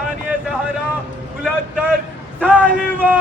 ثانیہ زہرا بلندر سالمہ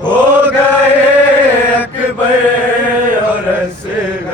ہو گئے اکبر اور اصغر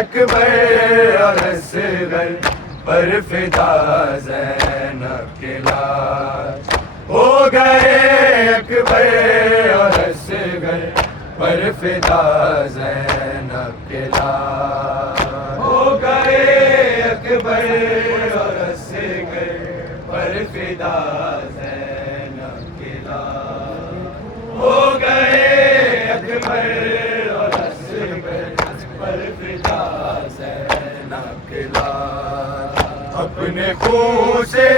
اکبر اور اصغر پر فدا زینب کے لال ہو گئے اکبر اور اصغر پر فدا زینب کے لال ہو گئے اکبر اور اصغر پر فدا زینب کے لال ہو گئے اکبر اور اصغر پر فدا زینب کے لال اپنے خون سے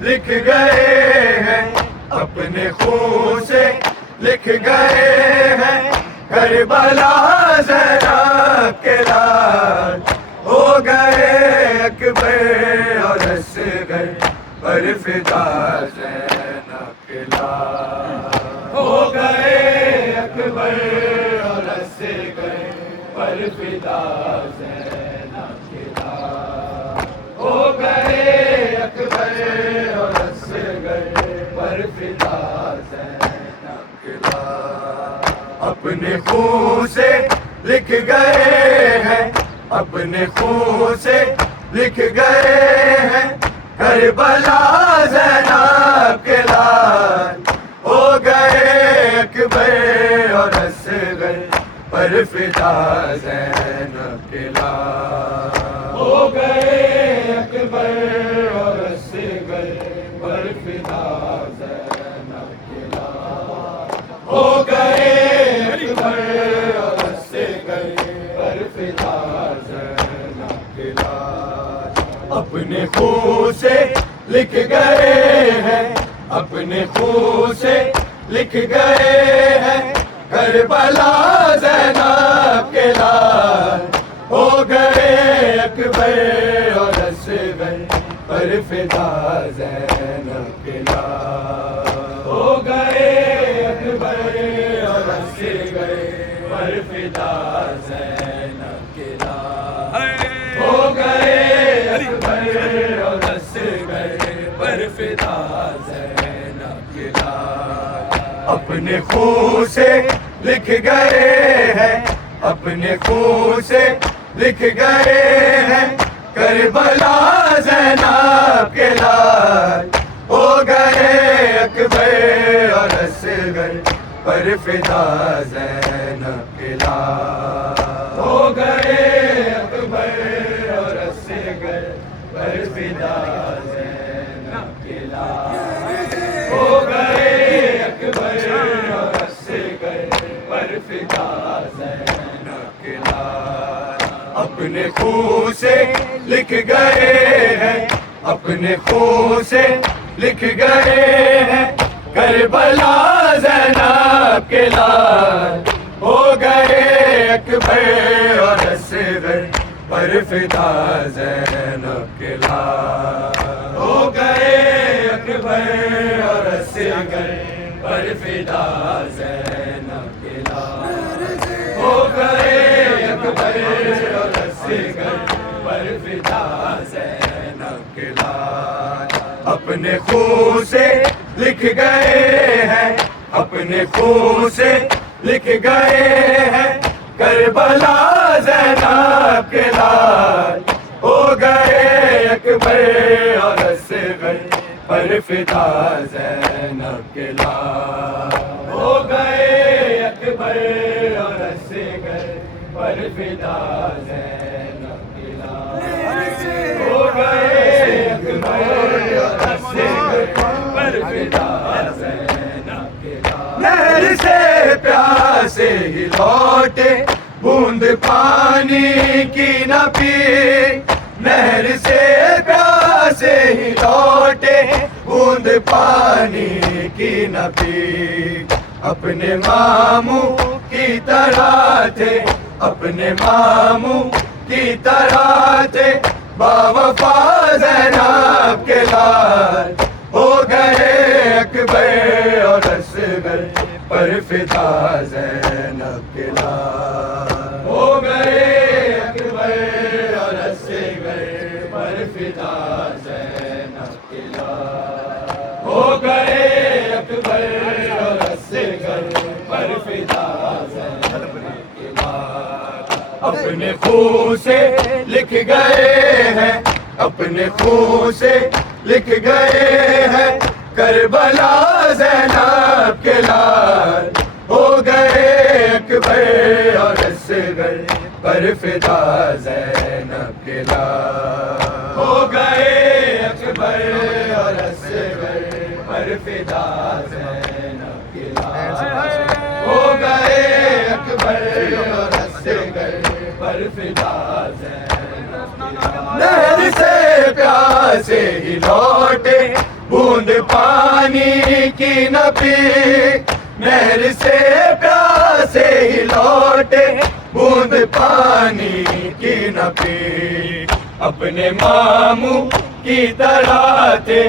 لکھ گئے ہیں اپنے خون سے لکھ گئے ہیں کربلا زینب کے لال ہو گئے اکبر اور اصغر پر فدا زینب کے لال ہو گئے اکبر اور اصغر پر فدا زینب کے لال ہو گئے اکبر اور اصغر پر فدا زینب کے لال اپنے خون سے لکھ گئے ہیں اپنے خون سے لکھ گئے ہیں کربلا زینب کے لال ہو گئے اکبر اور اصغر پر فدا زینب کے لال ہو گئے اکبر اور اصغر پر فدا زینب کے لال ہو گئے اکبر اور اصغر پر فدا زینب کے لال اپنے خون سے لکھ گئے ہیں اپنے خون سے لکھ گئے ہیں کربلا زینب کے لال ہو گئے اکبر اور اصغر پر فدا زینب کے لال ہو گئے اکبر اور اصغر پر فدا زینب کے لال ہو گئے اکبر اور اصغر پر فدا زینب کے لال اپنے خون سے لکھ گئے ہیں اپنے خون سے لکھ گئے ہیں کربلا زینب کے لال ہو گئے اکبر اور اصغر پر فدا زینب کے لال ہو گئے اکبر اور اصغر پر فدا زینب کے لال ہو گئے اکبر اور اصغر پر فدا زینب کے لال اپنے خون سے لکھ گئے ہیں اپنے خون سے لکھ گئے ہیں کربلا زینب کے لال ہو گئے اکبر اور اصغر پر فدا زینب کے لال ہو گئے اکبر اور اصغر پر فدا زینب کے لال ہو گئے اکبر اور اصغر پر فدا زینب کے لال اپنے خون سے لکھ گئے ہیں اپنے خون سے لکھ گئے ہیں کربلا زینب کے لال ہو گئے اکبر اور اصغر پر فدا زینب کے لال ہو گئے اکبر اور اصغر پر فدا زینب کے لال ہو گئے اکبر اور اصغر پر فدا زینب کے لال نہر سے پیاسے ہی لوٹے بوند پانی کی نہ پی نہر سے پیاسے ہی لوٹے بوند پانی کی نہ پی اپنے ماموں کی طرح تھے اپنے ماموں کی طرح تھے باوفا زینب کے لال ہو گئے اکبر اور اصغر پر فدا زینب کے لال ہو گئے اکبر اور اصغر پر فدا زینب کے لال ہو گئے اکبر اور اصغر پر فدا زینب کے لال اپنے خون سے لکھ گئے ہیں، اپنے خون سے لکھ گئے ہیں، کربلا زینب کے لال ہو گئے اکبر اور اصغر پر فدا زینب کے لال ہو گئے اکبر اور اصغر پر فدا زینب کے لال ہو گئے اکبر اور اصغر پر فدا زینب کے لال نہر سے پیاسے ہی لوٹے بوند پانی کی نہ پی نہر سے پیاسے ہی لوٹے بوند پانی کی نہ پی اپنے ماموں کی طرح تھے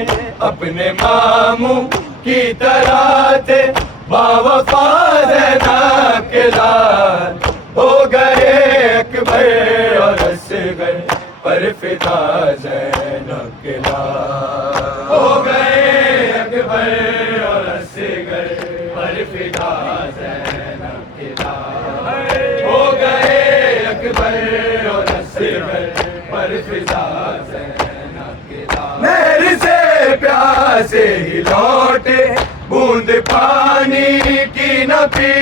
اپنے ماموں کی طرح تھے باوفا زینب کے لال ہو گئے اکبر اور اصغر پر فدا زینب کے لال ہو گئے اکبر اور اصغر پر فدا زینب کے لال ہو گئے اکبر اور اصغر پر فدا زینب کے لال نہر سے پیاسے ہی لوٹے بوند پانی کی نہ پی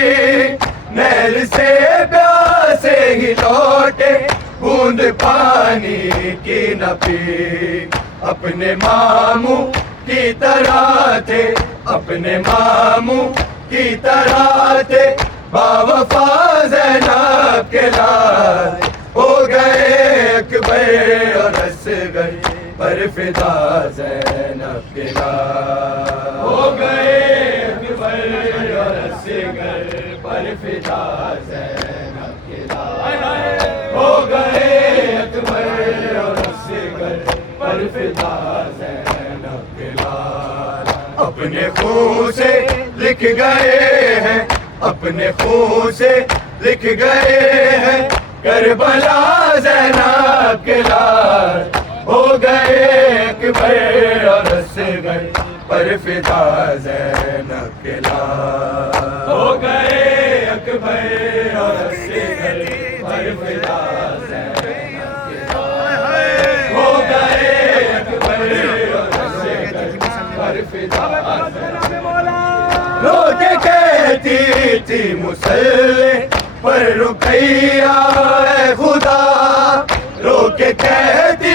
نہر سے پیاسے ہی لوٹے بوند پانی کی نہ پی اپنے ماموں کی طرح تھے اپنے ماموں کی طرح تھے باوفا زینب کے لال ہو گئے اکبر اور اصغر پر فدا زینب کے لال ہو گئے اکبر اور اصغر پر فدا زینب کے لال ہو گئے اکبر اور اصغر پر فدا زینب کے لال اپنے خون سے لکھ گئے ہیں اپنے خون سے لکھ گئے ہیں کربلا زینب کے لال ہو گئے اکبر اور اصغر پر فدا زینب کے لال ہو گئے اکبر اور اصغر پر فدا زینب کے لال ہو گئے اکبر اور اصغر پر فدا رو کے کہتی تھی مسلح پر رقیہ اے خدا رو کے کہتی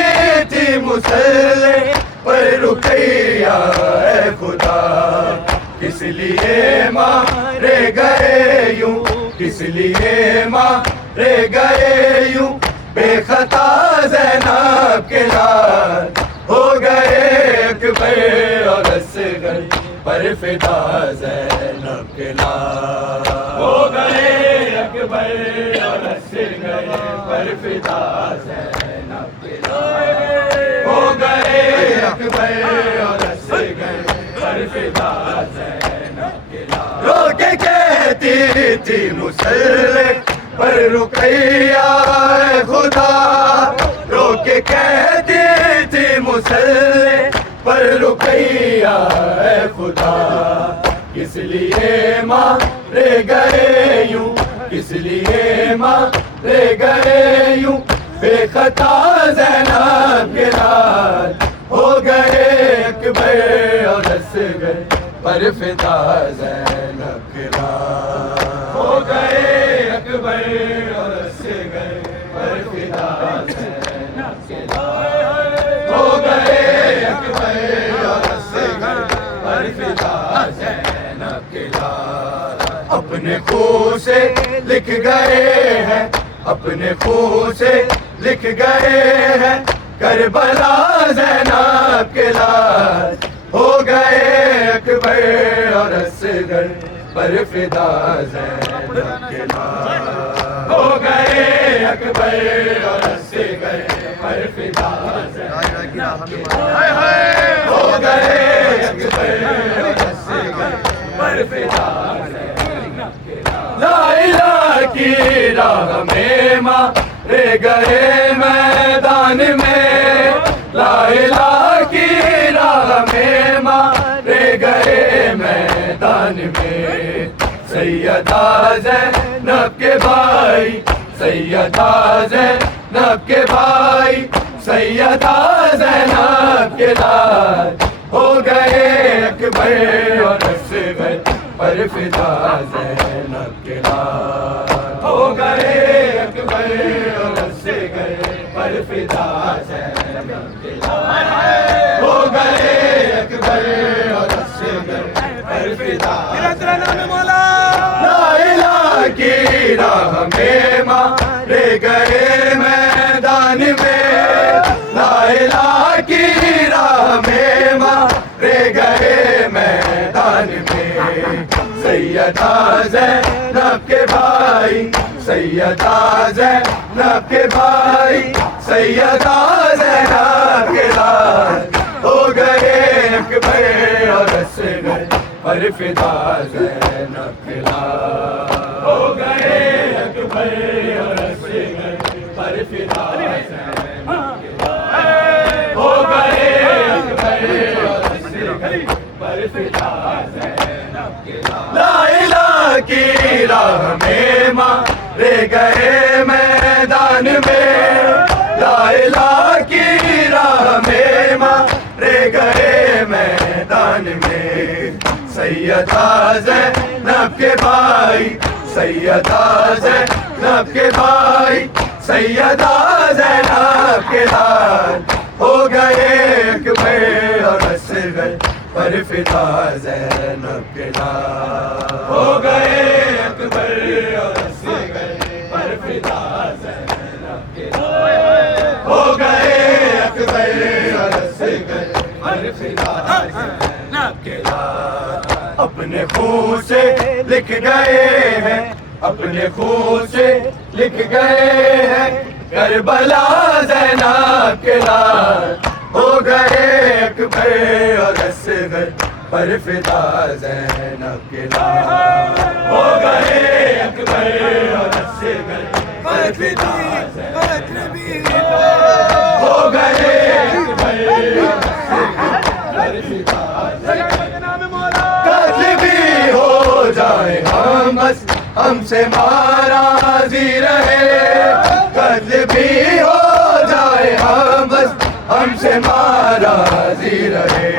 تھی مسلح پر رقیہ اے خدا کس لیے مارے گئے یوں کس لیے مارے گئے یوں بے خطا زینب کے لال ہو گئے اکبر اور اصغر پر فدا زینب کے لال ہو گئے اکبر اور اصغر پر فدا زینب کے لال ہو گئے اکبر اور اصغر پر فدا زینب کے لال رو کے کہتی تھی مسلح پر رقیہ اے خدا رو کے کہتی تھی مسلح پر رقیہ اے خدا کس لیے مارے گئے یوں کس لیے مارے گئے یوں بے خطا زینب کے لال ہو گئے اکبر اور اصغر پر فدا زینب کے لال ہو گئے اکبر اور اصغر پر فدا زینب کے لال ہو گئے اکبر اور اصغر پر فدا زینب کے لال اپنے خون سے لکھ گئے ہیں اپنے خون سے لکھ گئے ہیں کربلا زینب کے لال ہو گئے اکبر اور اصغر پر فدا زینب کے لال ہو گئے اکبر اور اصغر پر فدا زینب کے لال ہو گئے اکبر اور اصغر پر فدا زینب کے لال لا الہ کی راہ میں مارے گئے میدان میں لا الہ کی راہ میں مارے گئے میدان میں سیدہ زینب کے بھائی سیدہ زینب کے بھائی سیدہ زینب کے لال ہو گئے اکبر اور اصغر پر فدا زینب کے لال ہو گئے اکبر اور اصغر پر فدا زینب کے لال ہو گئے اکبر اور اصغر پر فدا تیرا نام مولا لا الہ کی راہ میں مارے گئے میدان میں لا الہ کی راہ میں مارے گئے میدان میں سیدہ زینب کے بھائی سیدہ زینب کے بھائی سیدہ زینب کے لال ہو گئے اکبر اور اصغر پر فدا زینب کے لال ہو گئے اکبر اور اصغر پر فدا زینب کے لال ہو گئے اکبر اور اصغر پر فدا زینب کے لال لا الہ کی راہ میں مارے گئے میدان میں لا الہ کی راہ میں مارے گئے میدان میں سیدہ زینب کے بھائی سیدہ زینب کے بھائی سیدہ زینب کے لال ہو گئے اکبر اور اصغر پر فدا زینب کے لال ہو گئے اکبر اور اصغر پر فدا زینب کے لال ہو گئے اکبر اور اصغر پر فدا زینب کے لال اپنے خون سے لکھ گئے ہیں اپنے خون سے لکھ گئے ہیں کربلا زینب کے لال ہو گئے اکبر اور اصغر پر فدا زینب کے لال ہو گئے اکبر اور اصغر پر فدا زینب کے لال ہو گئے اکبر اور اصغر پر فدا زینب قتل بھی ہو جائے ہم بس ہم سے ناراضی رہے قتل بھی ہو جائے ہم بس ہم سے ناراضی رہے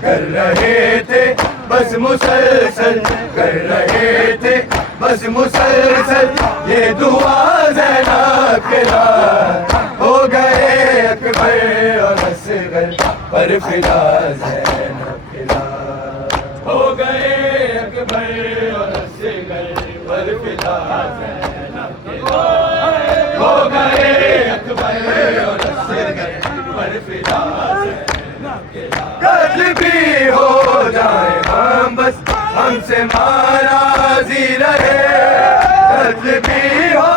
کر رہے تھے بس مسلسل کر رہے تھے بس مسلسل یہ دعا زینب کے لال ہو گئے اکبر اور اصغر پر فدا زینب کے لال ہو گئے اکبر اور اصغر پر فدا زینب کے لال ہو گئے اکبر اور اصغر پر فدا زینب کے لال قتل بھی ہو جائے ہم بس ہم سے ناراضی رہے قتل بھی ہو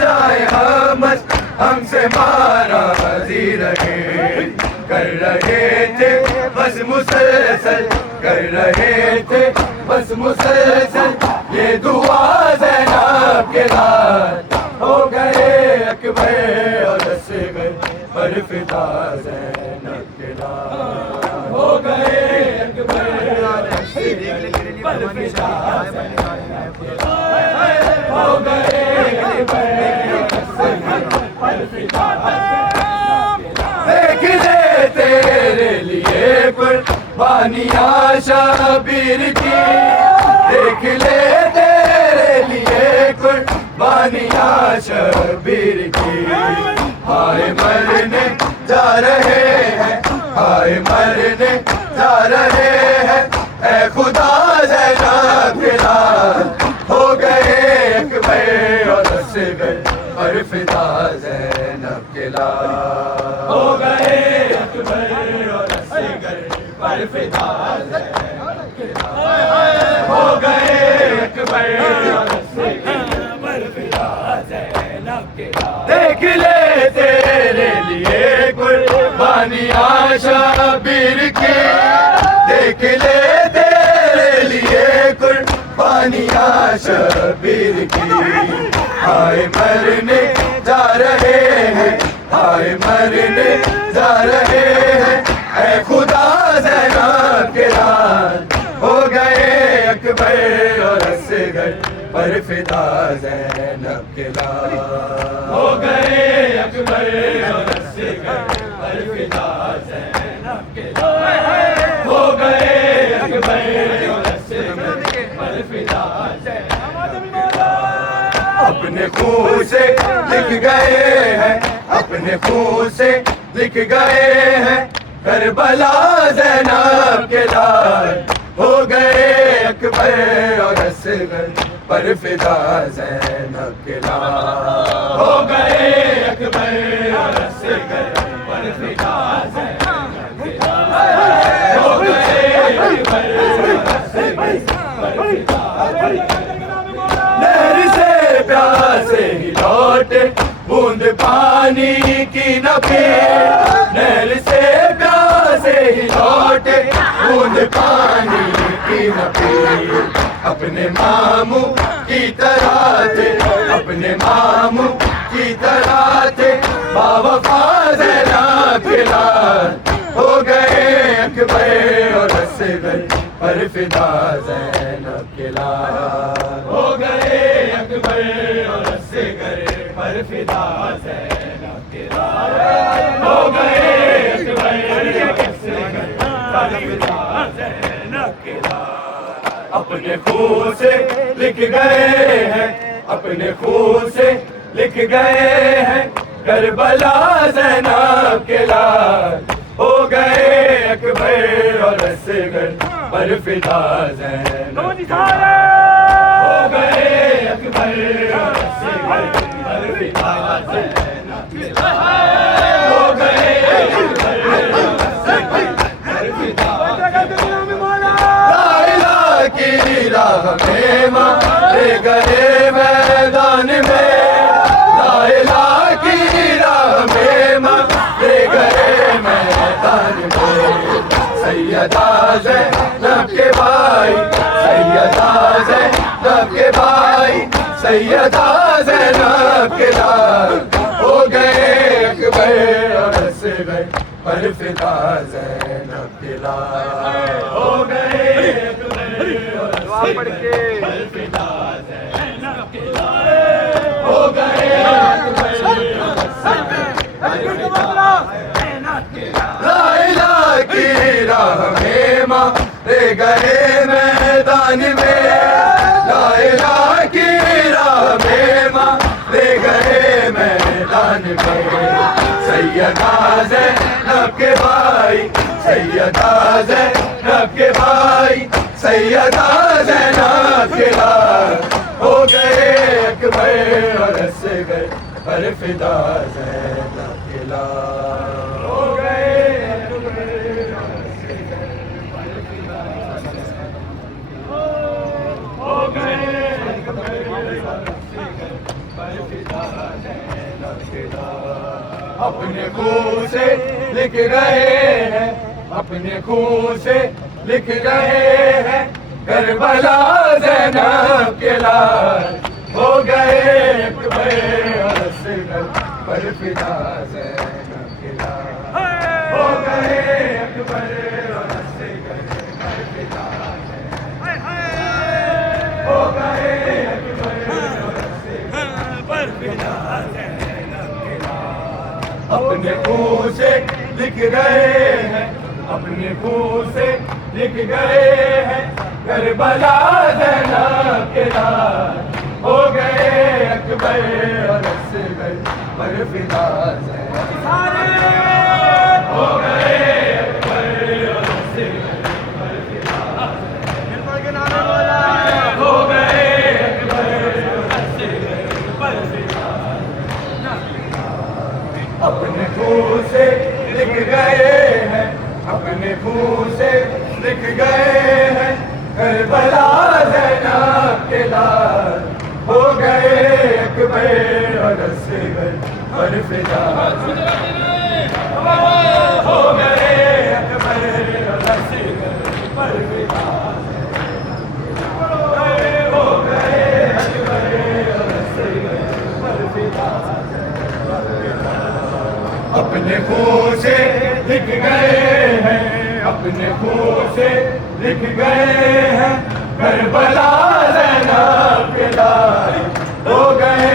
جائے ہم بس ہم سے ناراضی رہے کر رہے تھے بس مسلسل کر رہے تھے بس مسلسل یہ دعا زینب کے لال ہو گئے اکبر اور اصغر پر فدا زینب کے لال ہو گئے اکبر اور اصغر پر فدا زینب کے لال ہو گئے اکبر اور اصغر پر فدا زینب کے لال دیکھ لے تیرے لیے قربانیاں شبیر کی دیکھ لے تیرے لیے قربانیاں شبیر کی ہائے مرنے جا رہے ہیں ہائے مرنے جا رہے ہیں اے خدا زینب کے لال ہو گئے اکبر اور اصغر پر فدا زینب کے لال ہو گئے اکبر اور اصغر پر فدا زینب کے لال ہو گئے اکبر اور اصغر پر فدا زینب کے لال دیکھ لے تیرے لیے قربانیاں شبیر کی دیکھ لے تیرے لیے قربانیاں شبیر کی ہائے مرنے جا رہے ہیں ہائے مرنے جا رہے ہیں اے خدا زینب کے لال ہو گئے اکبر اور اصغر پر فدا زینب کے لال ہو گئے اکبر اور اصغر پر فدا زینب کے لال ہو گئے اکبر اور اصغر پر فدا زینب کے لال اپنے خون سے لکھ گئے ہیں اپنے خون سے لکھ گئے ہیں کربلا زینب کے لال ہو گئے اکبر اور اصغر پر فدا زینب کے لال ہو گئے اکبر اور اصغر پر فدا زینب کے لال ہو گئے اکبر اور اصغر پر فدا زینب کے لال نہر سے پیاسے ہی لوٹے بوند پانی کی نہ پیے نہر سے پیاسے ہی لوٹے بوند پانی کی نہ پیے اپنے ماموں کی طرح تھے اپنے ماموں کی طرح تھے باوفا زینب کے لال ہو گئے اکبر اور اصغر پر فدا زینب کے لال ہو گئے اکبر اور اصغر پر فدا زینب کے لال ہو گئے اکبر اور اصغر پر فدا زینب کے لال اپنے خون سے لکھ گئے ہیں اپنے خون سے لکھ گئے ہیں کربلا زینب کے لال ہو گئے اکبر اور اصغر پر فدا زینب کے لال ہو گئے اکبر اور اصغر پر فدا زینب کے لال ہو گئے اکبر اور اصغر پر فدا لا الہ کی راہ میں مارے گئے میدان میں لا الہ کی راہ میں مارے گئے میدان میں سیدہ زینب کے بھائی سیدہ زینب کے بھائی سیدہ زینب کے لال ہو گئے اکبر اور اصغر پر فدا زینب کے لال ہو گئے اکبر اور اصغر پر فدا زینب کے لال ہو گئے اکبر اور اصغر پر فدا زینب کے لال لا الہ کی راہ میں مارے گئے میدان میں لا الہ کی راہ میں مارے گئے میدان میں سیدہ زینب کے بھائی سیدہ زینب کے بھائی سیدہ زینب کے لال ہو گئے اکبر اور اصغر پر فدا زینب کے لال ہو گئے اکبر اور اصغر پر فدا ہو گئے اکبر اور اصغر پر فدا زینب کے لال اپنے خون سے لکھ گئے ہیں اپنے خون سے لکھ گئے ہیں کربلا زینب کے لال ہو گئے اکبر اور اصغر پر فدا زینب کے لال ہو گئے اکبر اور اصغر پر فدا ہو گئے اکبر اور اصغر پر فدا زینب کے لال اپنے خون سے لکھ گئے ہیں اپنے خون سے لکھ گئے ہیں کربلا زینب کے لال ہو گئے اکبر اور اصغر پر فدا زینب ہو گئے اکبر اور اصغر پر فدا ہو گئے اکبر اور اصغر پر فدا اپنے خون سے لکھ گئے ہیں اپنے خون سے لکھ گئے ہیں کربلا زینب کے لال ہو گئے اکبر اور اصغر پر فدا ہو گئے اکبر اور اصغر پر فدا ہو گئے اکبر اور اصغر پر فدا اپنے خون سے لکھ گئے ہیں اپنے خون سے لکھ گئے ہیں کربلا زینب زینب کے لال ہو گئے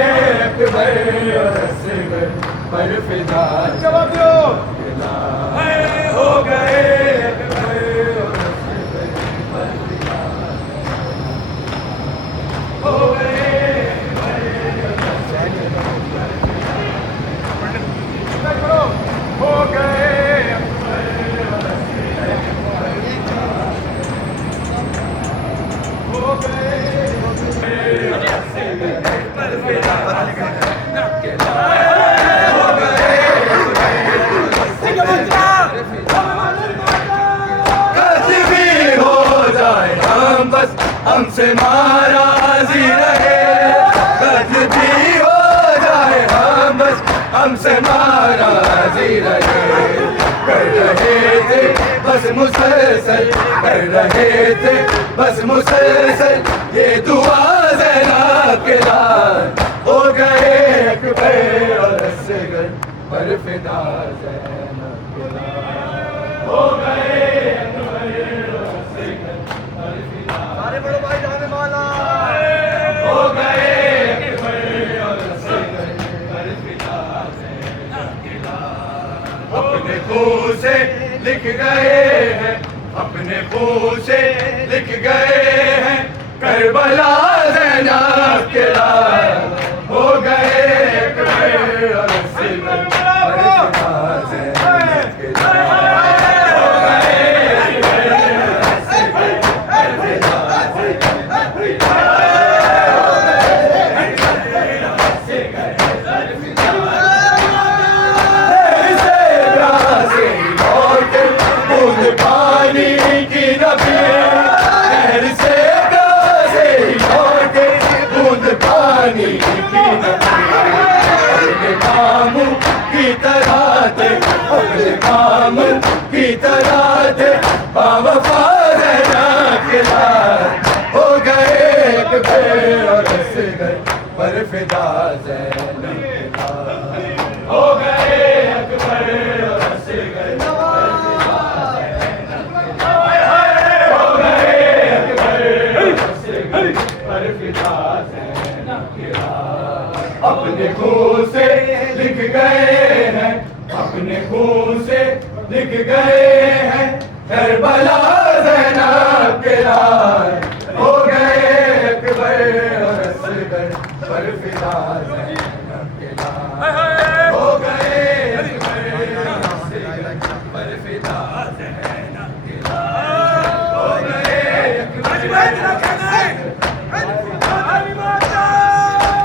اکبر اور اصغر پر فدا جواب دو ہو گئے اکبر اور اصغر پر فدا ہو گئے ہو گئے ہم سے ناراضی رہے قتل بھی ہو جائے ہم بس ہم سے ناراضی رہے کر رہے تھے بس مسلسل کر رہے تھے بس مسلسل یہ دعا زینب کے لال ہو گئے اکبر اور اصغر پر فدا زینب کے لال ہو گئے بڑے بھائی جانے والا ہو گئے اپنے خون سے لکھ گئے ہیں اپنے خون سے لکھ گئے ہیں کربلا زینب کے لال ہو گئے اکبر اور اصغر پر فدا زینب کے لال اپنے کام کی طرح تھے باوفا زینب کے لال ہو گئے اکبر اور اصغر پر فدا زینب کے لال ہو گئے اکبر اور اصغر ہو گئے اکبر اور اصغر پر فدا زینب کے لال اپنے خون سے لکھ گئے ہیں اپنے خون سے لکھ گئے ہیں کربلا زینب کے لال ہو گئے اکبر اور اصغر پر فدا زینب کے لال ہو گئے اکبر اور اصغر پر فدا زینب کے لال ہو گئے اکبر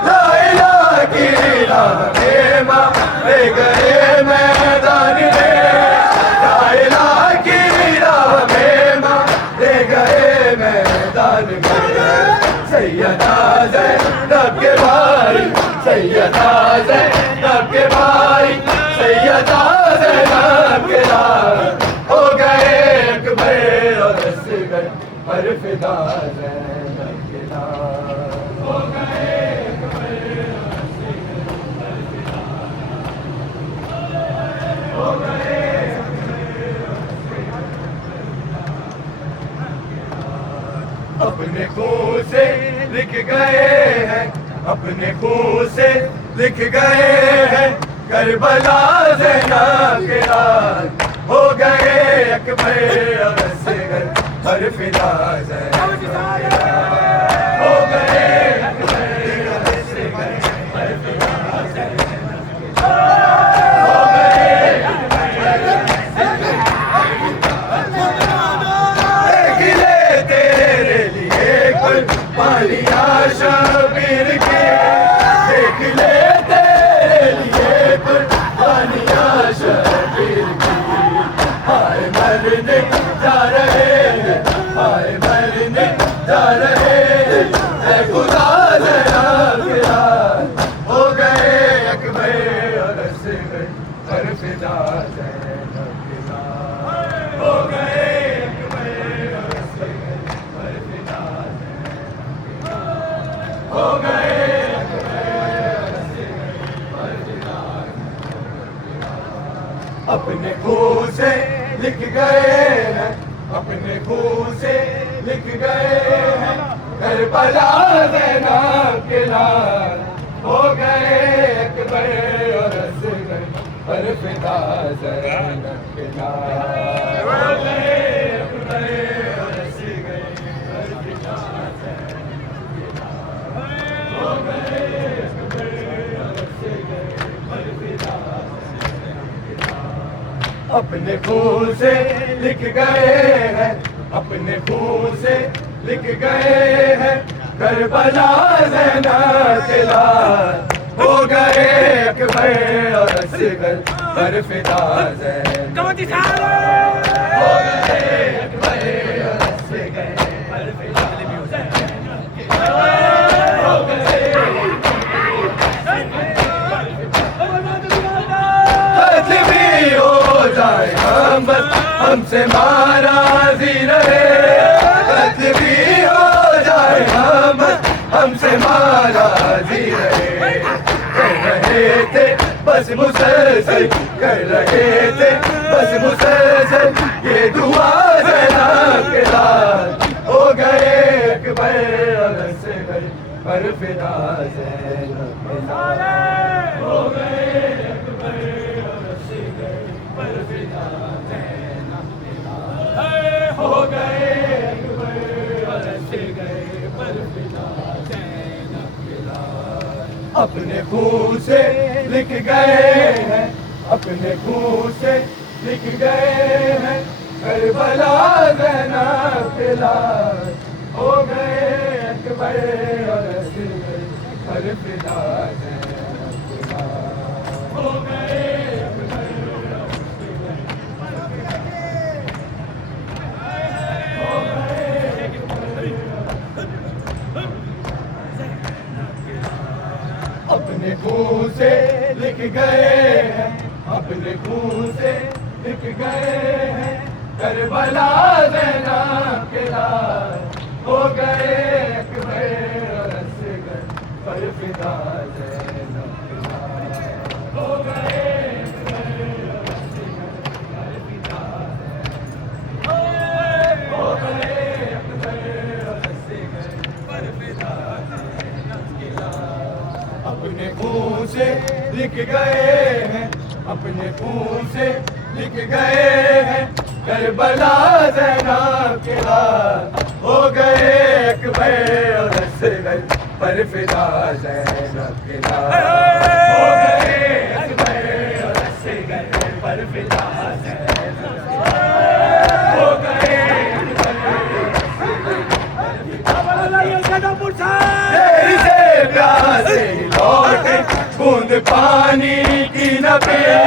لا الہ کی الہ ماں لے گئے میدان لے لا الہ کی راہ میں ماں لے گئے میدان میں سیدہ زینب کے بھائی سیدہ زینب کے بھائی سیدہ زینب کے لال ہو گئے اکبر اور اصغر پر فدا زینب کے لال ہو گئے اپنے خون سے لکھ گئے ہیں اپنے خون سے لکھ گئے ہیں کربلا زینب کے لال ہو گئے اکبر اور اصغر پر فدا زینب کے لال ہو گئے اکبر اور اصغر پر فدا زینب کے لال ہو گئے پانیا شبیر کے دیکھ لے تیرے لیے پانیا شبیر کی ہائے مرنے جا رہے ہیں ہائے مرنے جا رہے ہیں اے خدا زینب کے لال ہو گئے اکبر اور اصغر پر فدا زینب کے لال ہو گئے ہو گئے اپنے خون سے لکھ گئے ہیں اپنے خون سے لکھ گئے ہیں کربلا زینب کے لال ہو گئے اکبر اور اصغر پر فدا زینب کے لال ہو گئے اکبر اور اصغر پر فدا زینب کے لال ہو گئے اکبر اور اصغر پر فدا زینب کے لال اپنے خون سے لکھ گئے ہیں اپنے خون سے لکھ گئے ہیں کربلا زینب کے لال ہو گئے اکبر اور اصغر پر فدا زینب کے لال ہو گئے اکبر اور اصغر پر فدا زینب کے لال ہو گئے قتل بھی ہو جائے ہم بس ہم سے ناراضی رہے قتل بھی ہو جائے ہم سے ناراضی رہے کر رہے تھے بس مسلسل کر رہے تھے بس مسلسل یہ دعا زینب کے لال ہو گئے اکبر اور اصغر پر فدا زینب کے لال ہو گئے اکبر اور اصغر پر فدا زینب کے لال ہو گئے اکبر اور اصغر پر فدا زینب کے لال اپنے خون سے لکھ گئے ہیں اپنے خون سے لکھ گئے ہیں کربلا زینب کے لال ہو گئے اکبر اور اصغر پر فدا زینب کے لال ہو گئے اکبر اور اصغر پر فدا ہو گئے اکبر اپنے خون سے لکھ گئے ہیں اپنے خون سے لکھ گئے ہیں کربلا زینب کے لال ہو گئے اکبر اور اصغر پر فدا زینب کے لال ہو گئے اکبر اور اصغر پر فدا زینب ہو گئے اکبر اور اصغر پر فدا زینب کے لال اپنے خون سے لکھ گئے ہیں اپنے خون سے لکھ گئے ہیں کربلا زینب کے لال ہو گئے اکبر اور اصغر پر فدا زینب کے لال ہو گئے اکبر اور اصغر پر فدا زینب کے لال ہو گئے تیری سے پیاسے لوٹے بوند پانی کی نہ پیے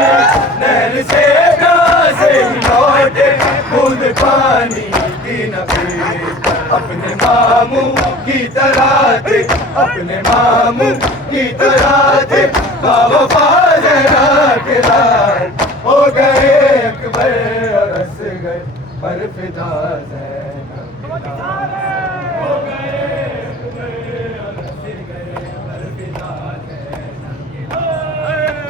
نہر سے پیاسے لوٹے بوند پانی کی نہ پیے اپنے ماموں کی طرح تھے اپنے ماموں کی طرح تھے باوفا زینب کے لال ہو گئے اکبر اور اصغر پر فدا زینب کے لال ہو گئے اکبر اور اصغر پر فدا زینب کے لال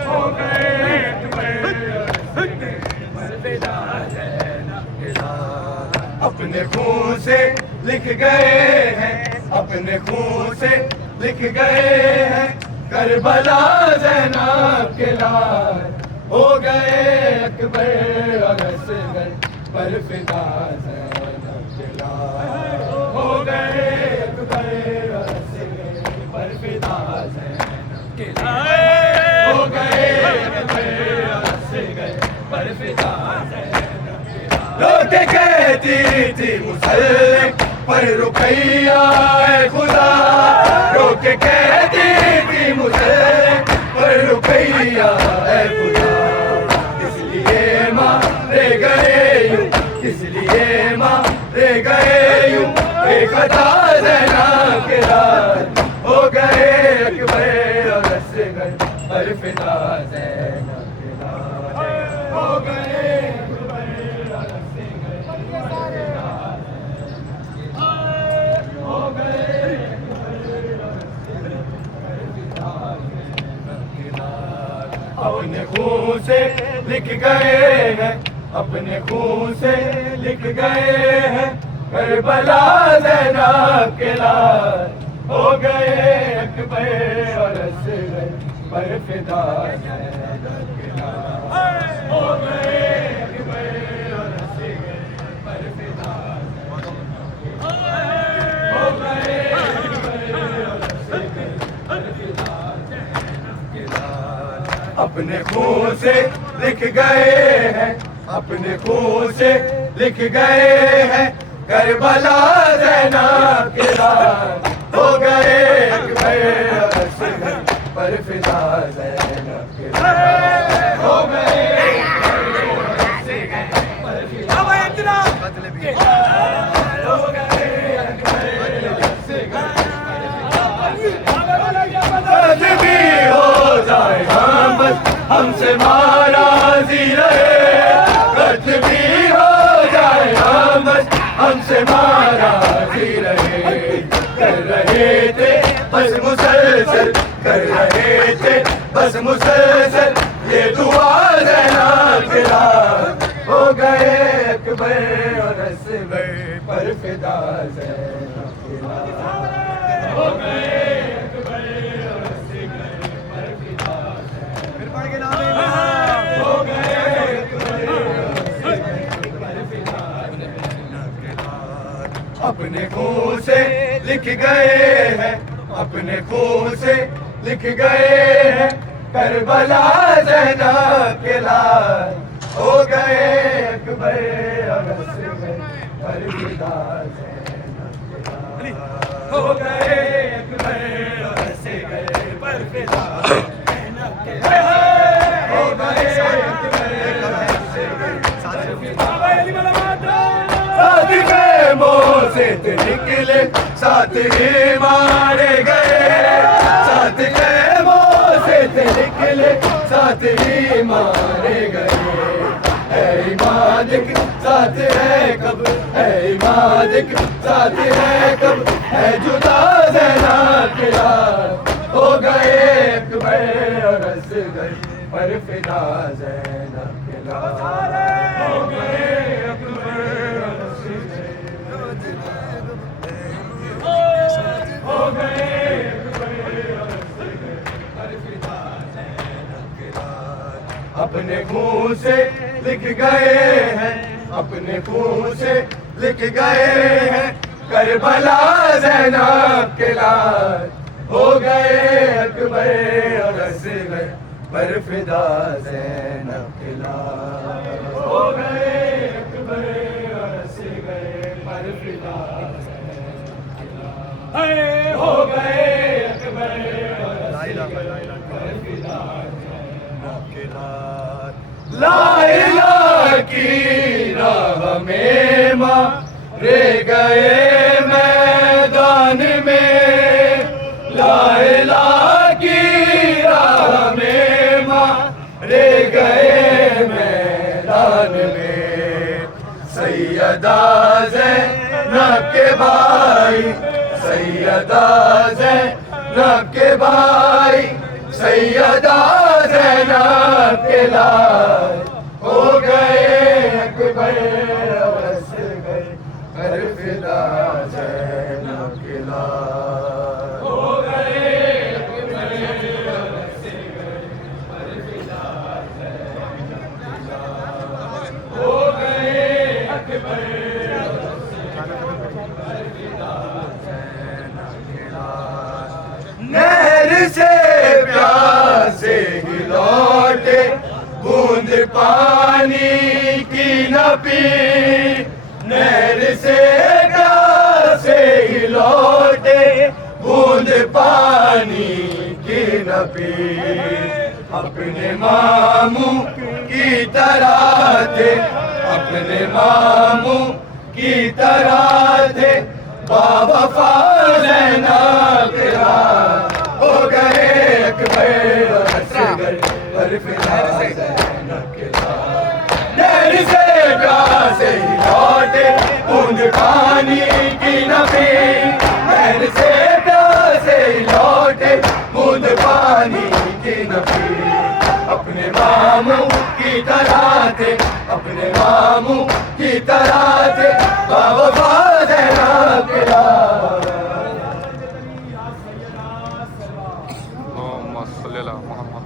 ہو گئے اکبر اور اصغر پر فدا زینب کے لال اپنے خون سے لکھ گئے ہیں اپنے خون سے لکھ گئے ہیں کربلا زینب کے لال ہو گئے اکبر اور اصغر پر فدا زینب کے لال ہو گئے اکبر اور اصغر پر فدا زینب کے لال ہو گئے اکبر اور اصغر پر فدا زینب کے لال رو کے کہتی تھی مسلم پر رقیہ اے خدا رو کے کہتی تھی مسلم پر رقیہ اے خدا اس لیے مارے گئے یوں اس لیے مارے گئے یوں ایک خطا زینب کے لال ہو گئے اکبر اور اصغر پر فدا زینب کے لال ہو گئے اکبر اور اصغر پر فدا ہو گئے اکبر اور اصغر پر فدا زینب کے لال اپنے خون سے لکھ گئے ہیں اپنے خون سے لکھ گئے ہیں کربلا زینب کے لال ہو گئے اکبر اور اصغر پر فدا زینب کے لال ہو گئے اکبر اور اصغر پر فدا ہو گئے اکبر اور اصغر پر فدا زینب کے لال اپنے خون سے لکھ گئے ہیں اپنے خون سے لکھ گئے ہیں کربلا زینب کے لال ہو گئے اکبر اور اصغر پر فدا زینب کے لال ہو گئے اکبر اور اصغر پر فدا زینب کے لال ہو گئے اکبر اور اصغر آج بھی ہو جائے ہم بس ہم سے ناراضی رہے کچھ بھی ہو جائے ہم بس ہم سے ناراضی رہے کر رہے تھے بس مسلسل کر رہے تھے بس مسلسل یہ دعا زینب کے لال ہو گئے اکبر اور اصغر پر فدا زینب کے لال ہو گئے اکبر اور اصغر پر فدا زینب کے لال ہو گئے اکبر اور اصغر پر فدا زینب کے لال اپنے خون سے لکھ گئے ہیں اپنے خون سے لکھ گئے ہیں کربلا زینب کے لال ہو گئے اکبر اور اصغر پر فدا زینب کے لال ہو گئے اکبر اور اصغر پر فدا زینب کے لال ہو گئے اکبر اور اصغر پر فدا ساتھ خیموں سے نکلے ساتھ ہی مارے گئے ساتھ خیموں سے نکلے ساتھ ہی مارے گئے اے مالک ساتھ ہے کب اے مالک ساتھ ہے کب ہے جدا زینب کے لال ہو گئے اکبر اور اصغر پر فدا زینب کے لال ہو گئے اکبر اور اصغر ہو گئے اکبر اور اصغر پر فدا زینب کے لال اپنے خون سے لکھ گئے ہیں اپنے خون سے لکھ گئے ہیں کربلا زینب کے لال ہو گئے اکبر اور اصغر پر فدا زینب کے لال ہو گئے اکبر اور اصغر پر فدا زینب کے لال ہو گئے اکبر اور اصغر پر فدا زینب کے لال لا الہ کی راہ میں مارے گئے میدان میں لا الہ کی راہ میں مارے گئے میدان میں سیدہ زینب کے بھائی سیدہ زینب کے بھائی سیدہ زینب کے لال ہو گئے اکبر اور اصغر پر فدا زینب کے لال ہو گئے اکبر اور اصغر پر فدا زینب کے لال ہو گئے اکبر اور اصغر پر فدا زینب کے لال نہر سے پیاسے ہی لوٹے بوند پانی کی نہ پی نہر سے پیاسے ہی لوٹے بوند پانی کی نہ پی اپنے ماموں کی طرح تھے اپنے ماموں کی طرح تھے باوفا زینب کے لال ہو گئے اکبر اور اصغر پر فدا زینب کے لال نہر سے پیاسے ہی لوٹے بوند پانی کی نہ پی نہر سے پیاسے ہی لوٹے بوند پانی کی نہ پی اپنے ماموں کی طرح تھے اپنے ماموں کی طرح تھے باوفا علی محمد